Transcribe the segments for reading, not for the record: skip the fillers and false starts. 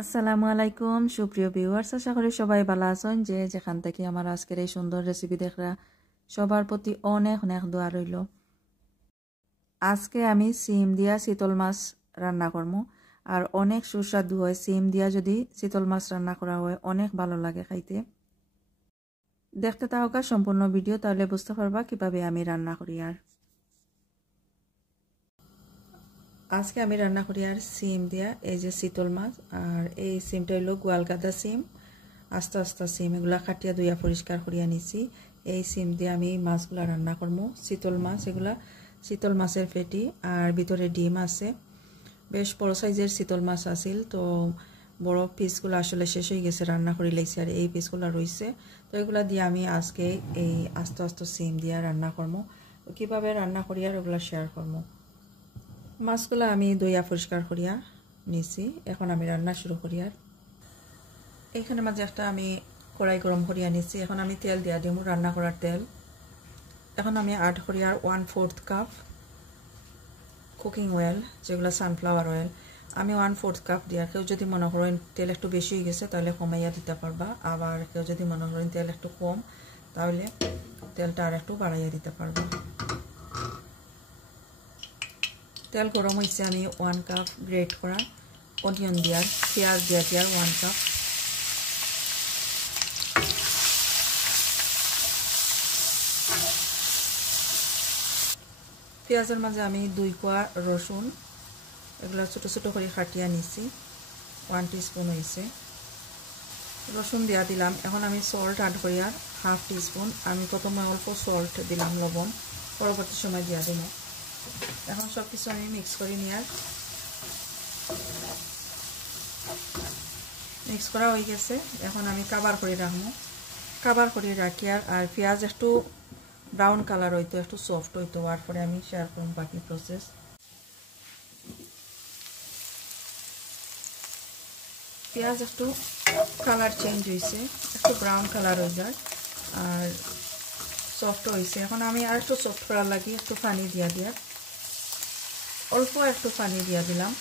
আসসালামু আলাইকুম সুপ্রিয় ভিউয়ার্স, আশা করি সবাই ভালো আছেন। যে যেখান থেকে আমার আজকের এই সুন্দর রেসিপি দেখরা সবার প্রতি অনেক অনেক দোয়া রইল। আজকে আমি সিম দিয়া চিতল মাছ রান্না করব, আর অনেক সুস্বাদু হয়। সিম দিয়া যদি চিতল মাছ রান্না করা হয় অনেক ভালো লাগে খাইতে। দেখতে থাকা সম্পূর্ণ ভিডিও, তাহলে বুঝতে পারবা কিভাবে আমি রান্না করি। আর আজকে আমি রান্না করি আর সিম দিয়া এই যে চিতল মাছ। আর এই সিমটা হইল গোয়ালগাদা সিম, আস্তে আস্তে সিম, এগুলা কাটিয়া ধুইয়া পরিষ্কার করিয়া নিছি। এই সিম দিয়ে আমি মাছগুলা রান্না করবো। চিতল মাছ, এগুলা চিতল মাছের পেটি, আর ভিতরে ডিম আছে। বেশ বড় সাইজের চিতল মাছ আছিল, তো বড় পিসগুলো আসলে শেষ হয়ে গেছে, রান্না করে লাইছি। আর এই পিসগুলো রয়েছে, তো এগুলা দিয়ে আমি আজকে এই আস্তে আস্তে সিম দিয়ে রান্না করবো। কিভাবে রান্না করি আর ওগুলা শেয়ার করবো। মাছগুলো আমি ধুইয়া পরিষ্কার করিয়া নিছি। এখন আমি রান্না শুরু করি। আর এইখানে মাঝে একটা আমি কড়াই গরম করিয়া নিছি। এখন আমি তেল দিয়া দিব, রান্না করার তেল। এখন আমি অ্যাড করি আর 1/4 কাপ কুকিং অয়েল, যেগুলো সানফ্লাওয়ার অয়েল। আমি 1/4 কাপ দিয়া, কেউ যদি মনে করেন তেল একটু বেশি হয়ে গেছে তাহলে কমাইয়া দিতে পারবা। আবার কেউ যদি মনে করেন তেল একটু কম, তাহলে তেলটা আর একটু বাড়াইয়া দিতে পারবা। তেল গরম হয়েছে, আমি 1 কাপ গ্রেট করা অনিয়ন দিয়ার, পেঁয়াজ দিয়ার 1 কাপ। পেঁয়াজের মাঝে আমি 2 কোয়া রসুন, এগুলো ছোট ছোট করে কাটিয়া নিছি। 1 টিস্পুন হয়েছে, রসুন দিয়া দিলাম। এখন আমি সল্ট অ্যাড করি আর 1/2 টিস্পুন। আমি প্রথমে অল্প সল্ট দিলাম, লবণ পরবর্তী সময় দিয়া দিব। এখন সব কিছু আমি মিক্স করে নিয়ে মিক্স করা হয়ে গেছে। এখন আমি কাবার করে রাখবো। কাবার করে রাখি আর পেঁয়াজ একটু ব্রাউন কালার হইতো, একটু সফট হইতো, হওয়ার পরে আমি শেয়ার করব বাকি প্রসেস। পেঁয়াজ একটু কালার চেঞ্জ হয়েছে, একটু ব্রাউন কালার হয়ে যায় আর সফট হয়েছে। এখন আমি আর একটু সফট করার লাগি একটু পানি দিয়া অল্প একটু পানি দিয়া দিলাম,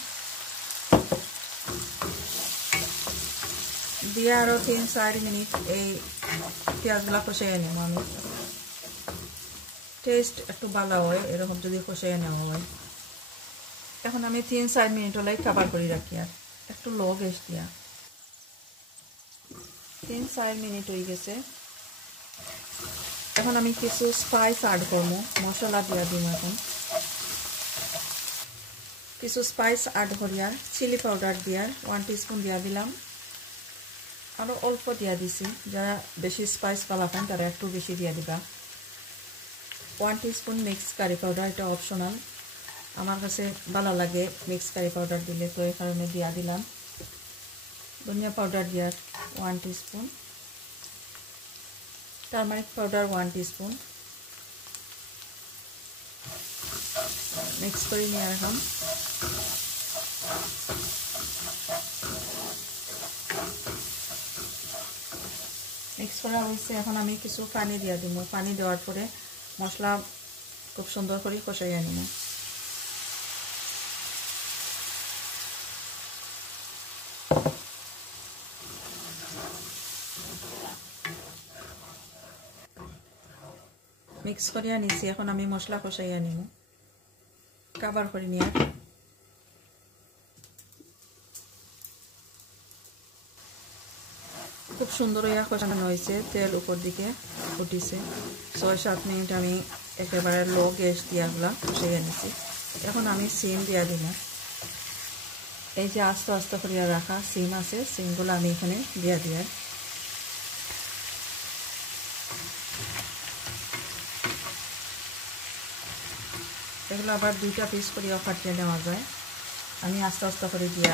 দিয়ে আরও 3-4 মিনিট এই পেঁয়াজগুলা কষাইয়া নেব আমি। টেস্ট একটু ভালো হয় এরকম যদি কষাইয়া নেওয়া হয়। এখন আমি 3-4 মিনিট হলে কাবার করে রাখি আর একটু লো গ্যাস দিয়া। 3-4 মিনিট হয়ে গেছে। এখন আমি কিছু স্পাইস অ্যাড করবো, মশলা দিয়া দিব। এখন কিছু স্পাইস অ্যাড করি আর চিলি পাউডার দিয়ার 1 টিস্পুন দিয়া দিলাম, আরও অল্প দিয়া দিছি। যারা বেশি স্পাইস ভালো পান তারা একটু বেশি দিয়া দিবা। 1 টিস্পুন মিক্স কারি পাউডার, এটা অপশনাল, আমার কাছে ভালো লাগে মিক্স কারি পাউডার দিলে, তো এই কারণে দিয়া দিলাম। ধনিয়া পাউডার দিয়ার 1 teaspoon, turmeric powder 1 teaspoon. Mix করে নিয়ে এখন মিক্স করা হয়েছে। এখন আমি কিছু পানি দিয়া দিব। পানি দেওয়ার পরে মশলা খুব সুন্দর করে কষাইয়া নিব। মিক্স করিয়া নিছি, এখন আমি মশলা কষাইয়া নিব, কাবার করে নিয়ে। খুব সুন্দর হইয়া কষানো হয়েছে, তেল উপর দিকে উঠিছে। 6-7 মিনিট আমি একেবারে লো গ্যাস দিয়াগুলা কষাইয়া নিছি। এখন আমি সিম দিয়া দিব। এই যে আস্তে আস্তে করিয়া রাখা সিম আছে, সিমগুলো আমি এখানে দিয়া দিয়ে এগুলো আবার 2টা পিস করিয়া কাটিয়ে নেওয়া যায়। আমি আস্তে আস্তে করে দিয়া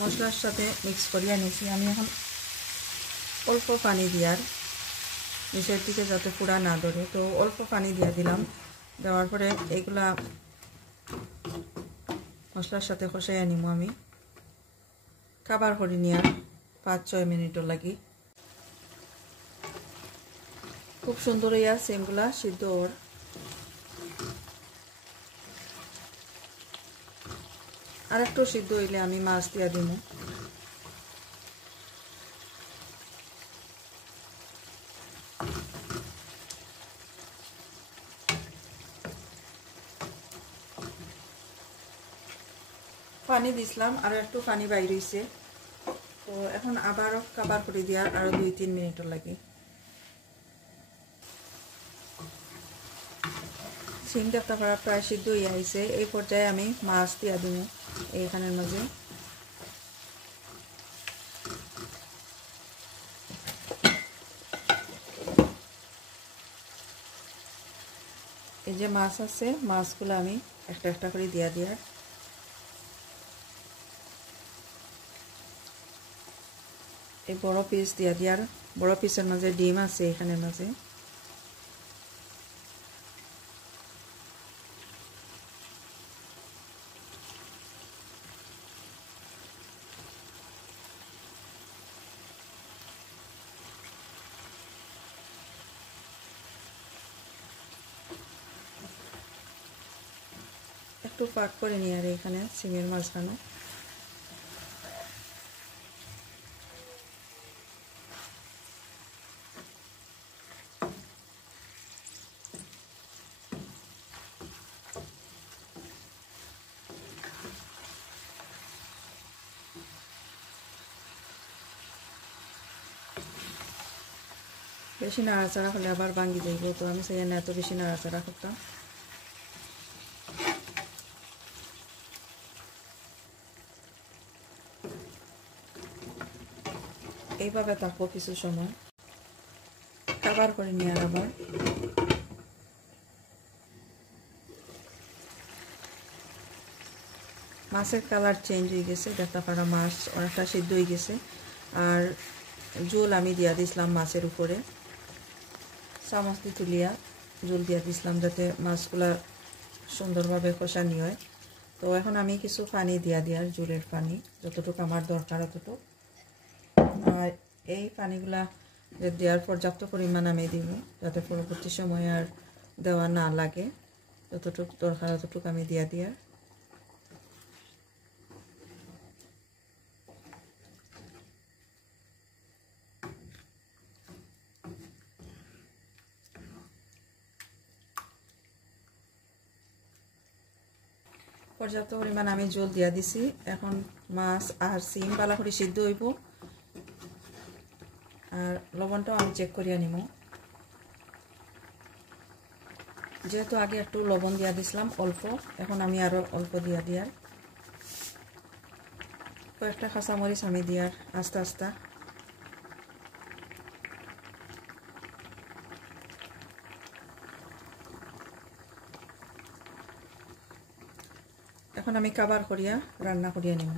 মশলার সাথে মিক্স করিয়া নিয়েছি। আমি এখন অল্প পানি দিয়ার, নিচের দিকে যাতে পুরা না ধরে, তো অল্প পানি দিয়া দিলাম। দেওয়ার পরে এগুলা মশলার সাথে কষাইয়া নিব আমি। কাবার করে নিয়ে 5-6 মিনিটও লাগি খুব সুন্দর হইয়া সিমগুলা সিদ্ধ ওর। আর একটু সিদ্ধ হইলে আমি মাছ দিয়া দিব। পানি দিছিলাম, আর একটু পানি বাইর হইছে। তো এখন আবারও কাবার করে দিয়ার আরো 2-3 মিনিটের লাগে। সিম দেখতে পারা প্রায় সিদ্ধ হইয়া আইছে। এই পর্যায়ে আমি মাছ দিয়া দিব এইখানের মাঝে। এই যে মাছ আছে, মাছগুলো আমি একটা একটা করে দিয়া দিয়ার। এই বড় পিস দিয়া দিয়ার। বড় পিসের মাঝে ডিম আছে এখানের মাঝে। একটু পাক করে নিয়ে আর এখানে সিমের মাঝখানে বেশি নাড়াচাড়া হলে আবার ভাঙ্গি যাইব। তো আমি চাই না এত বেশি নাড়াচাড়া করতাম। এইভাবে থাকবো কিছু সময়, কাবার করে নিয়ে আবার। মাছের কালার চেঞ্জ হয়ে গেছে, দেখতে পারা মাছ অনেকটা সিদ্ধ হয়ে গেছে। আর জল আমি দিয়া দিছিলাম মাছের উপরে, চামচ দিয়ে তুলিয়া জল দিয়া দিছিলাম যাতে মাছগুলা সুন্দরভাবে কষানি হয়। তো এখন আমি কিছু পানি দিয়া দিয়ার, জলের পানি যতটুকু আমার দরকার অতটুকু। আর এই পানিগুলা দেওয়ার পর্যাপ্ত পরিমাণ আমি দিব, যাতে পরবর্তী সময় আর দেওয়া না লাগে। যতটুকু দরকার ততটুকু আমি দিয়া দিয়ার। পর্যাপ্ত পরিমাণ আমি জল দিয়া দিছি। এখন মাছ আর সিম ভালো করে সিদ্ধ হইব। আর লবণটাও আমি চেক করিয়া নিব, যেহেতু আগে একটু লবণ দিয়া দিছিলাম অল্প, এখন আমি আরো অল্প দিয়া দিয়ার। কয়েকটা কাঁচামরিচ আমি দিয়ার আস্তে আস্তে। এখন আমি কাবার করিয়া রান্না করিয়া নিব।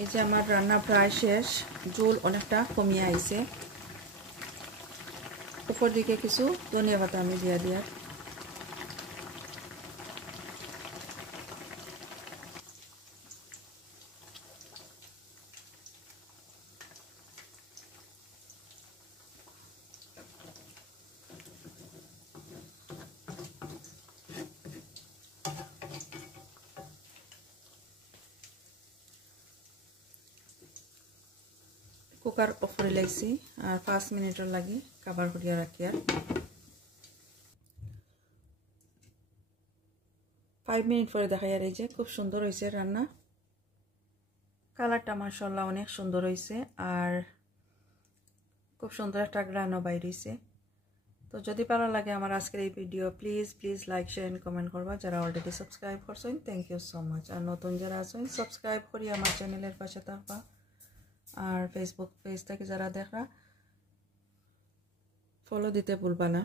এই যে আমার রান্না প্রায় শেষ, ঝোল অনেকটা কমিয়ে আইছে। উপর দিকে কিছু ধনিয়া পাতা আমি দিয়া দিয়ার। কুকার অফ করে লাগছি আর 5 মিনিটের লাগি কাবার করিয়া রাখি। আর 5 মিনিট পরে দেখাই আর এই যে খুব সুন্দর হয়েছে রান্না। কালারটা মাশাআল্লাহ অনেক সুন্দর হয়েছে আর খুব সুন্দর একটা গ্রানও বাইর হয়েছে। তো যদি ভালো লাগে আমার আজকের এই video, please like share and comment করবা। যারা অলরেডি সাবস্ক্রাইব করছেন থ্যাংক ইউ সো মাচ। আর নতুন যারা আছেন সাবস্ক্রাইব করি আমার চ্যানেলের পাশে থাকবা। আর ফেসবুক পেজ থেকে যারা দেখা ফলো দিতে ভুলবা না।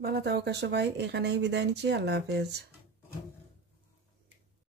ভালো থাকুক সবাই, এখানেই বিদায় নিচ্ছি। আল্লাহ হাফেজ।